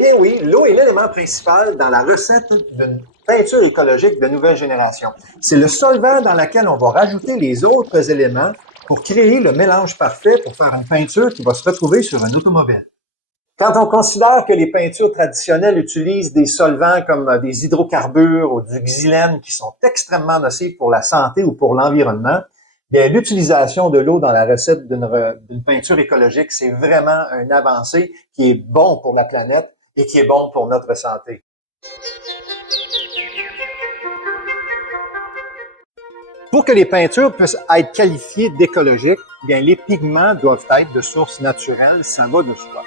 bien oui, l'eau est l'élément principal dans la recette d'une peinture écologique de nouvelle génération. C'est le solvant dans lequel on va rajouter les autres éléments pour créer le mélange parfait pour faire une peinture qui va se retrouver sur une automobile. Quand on considère que les peintures traditionnelles utilisent des solvants comme des hydrocarbures ou du xylène qui sont extrêmement nocifs pour la santé ou pour l'environnement, bien, l'utilisation de l'eau dans la recette d'une peinture écologique, c'est vraiment une avancée qui est bon pour la planète et qui est bon pour notre santé. Pour que les peintures puissent être qualifiées d'écologiques, bien, les pigments doivent être de source naturelle, ça va de soi.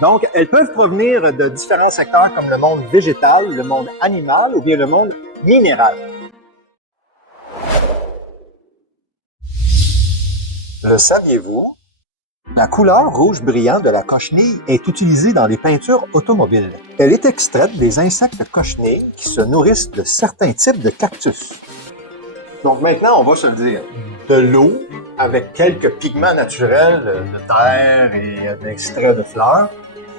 Donc, elles peuvent provenir de différents secteurs comme le monde végétal, le monde animal ou bien le monde minéral. Le saviez-vous? La couleur rouge brillant de la cochenille est utilisée dans les peintures automobiles. Elle est extraite des insectes cochenilles qui se nourrissent de certains types de cactus. Donc maintenant, on va se le dire, de l'eau avec quelques pigments naturels de terre et d'extraits de fleurs,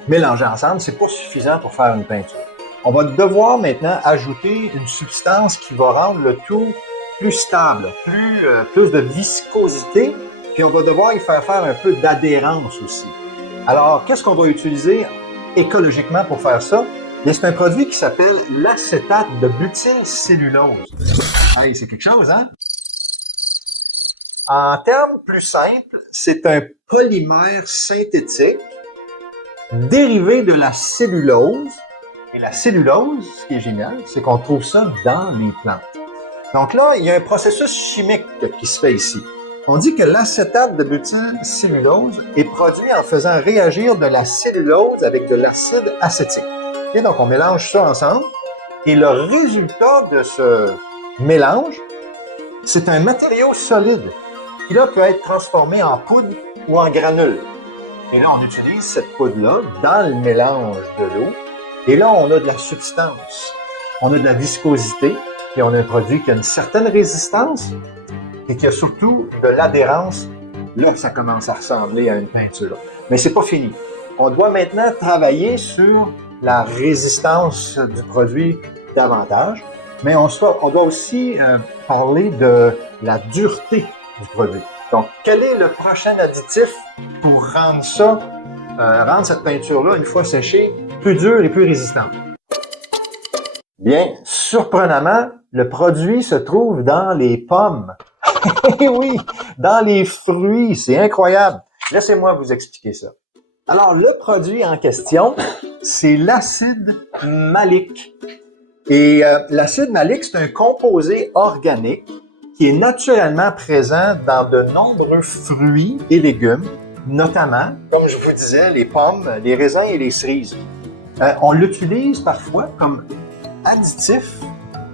mélangés ensemble, c'est pas suffisant pour faire une peinture. On va devoir maintenant ajouter une substance qui va rendre le tout plus stable, plus de viscosité, puis on va devoir y faire un peu d'adhérence aussi. Alors, qu'est-ce qu'on va utiliser écologiquement pour faire ça? C'est un produit qui s'appelle l'acétate de butylcellulose. Hey, c'est quelque chose, hein? En termes plus simples, c'est un polymère synthétique dérivé de la cellulose. Et la cellulose, ce qui est génial, c'est qu'on trouve ça dans les plantes. Donc là, il y a un processus chimique qui se fait ici. On dit que l'acétate de butylcellulose est produit en faisant réagir de la cellulose avec de l'acide acétique. Et donc, on mélange ça ensemble. Et le résultat de ce mélange, c'est un matériau solide qui là peut être transformé en poudre ou en granule. Et là, on utilise cette poudre-là dans le mélange de l'eau. Et là, on a de la substance, on a de la viscosité, et on a un produit qui a une certaine résistance et qui a surtout de l'adhérence. Là, ça commence à ressembler à une peinture. Mais c'est pas fini. On doit maintenant travailler sur la résistance du produit davantage, mais on va aussi parler de la dureté du produit. Donc, quel est le prochain additif pour rendre ça, rendre cette peinture-là, une fois séchée, plus dure et plus résistante? Bien, surprenamment, le produit se trouve dans les pommes. Oui, dans les fruits, c'est incroyable. Laissez-moi vous expliquer ça. Alors, le produit en question, c'est l'acide malique. Et l'acide malique, c'est un composé organique qui est naturellement présent dans de nombreux fruits et légumes, notamment, comme je vous disais, les pommes, les raisins et les cerises. On l'utilise parfois comme additif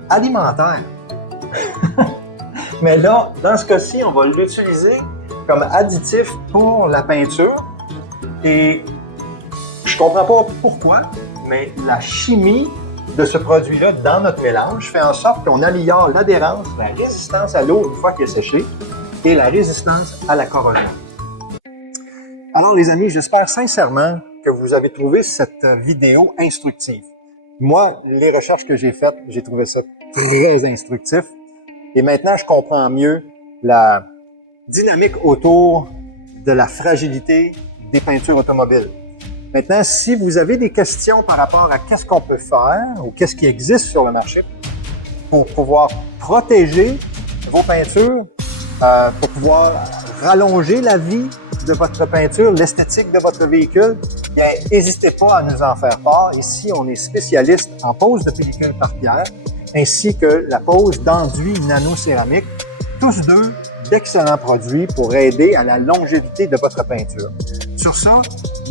alimentaire. Mais là, dans ce cas-ci, on va l'utiliser comme additif pour la peinture. Et je comprends pas pourquoi, mais la chimie de ce produit-là dans notre mélange fait en sorte qu'on améliore l'adhérence, la résistance à l'eau une fois qu'elle est séchée et la résistance à la corrosion. Alors les amis, j'espère sincèrement que vous avez trouvé cette vidéo instructive. Moi, les recherches que j'ai faites, j'ai trouvé ça très instructif. Et maintenant, je comprends mieux la dynamique autour de la fragilité des peintures automobiles. Maintenant, si vous avez des questions par rapport à qu'est-ce qu'on peut faire ou qu'est-ce qui existe sur le marché pour pouvoir protéger vos peintures, pour pouvoir rallonger la vie de votre peinture, l'esthétique de votre véhicule, bien, n'hésitez pas à nous en faire part. Ici, on est spécialiste en pose de pellicule par pierre, ainsi que la pose d'enduit nano-céramique, tous deux d'excellents produits pour aider à la longévité de votre peinture. Sur ça,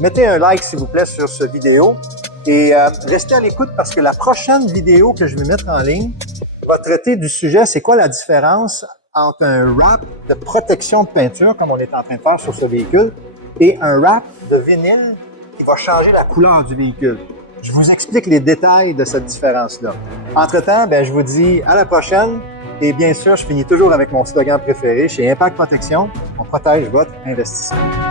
mettez un like s'il vous plaît sur cette vidéo et restez à l'écoute parce que la prochaine vidéo que je vais mettre en ligne va traiter du sujet, c'est quoi la différence entre un wrap de protection de peinture, comme on est en train de faire sur ce véhicule, et un wrap de vinyle qui va changer la couleur du véhicule. Je vous explique les détails de cette différence-là. Entre-temps, ben, je vous dis à la prochaine. Et bien sûr, je finis toujours avec mon slogan préféré chez Impact Protection. On protège votre investissement.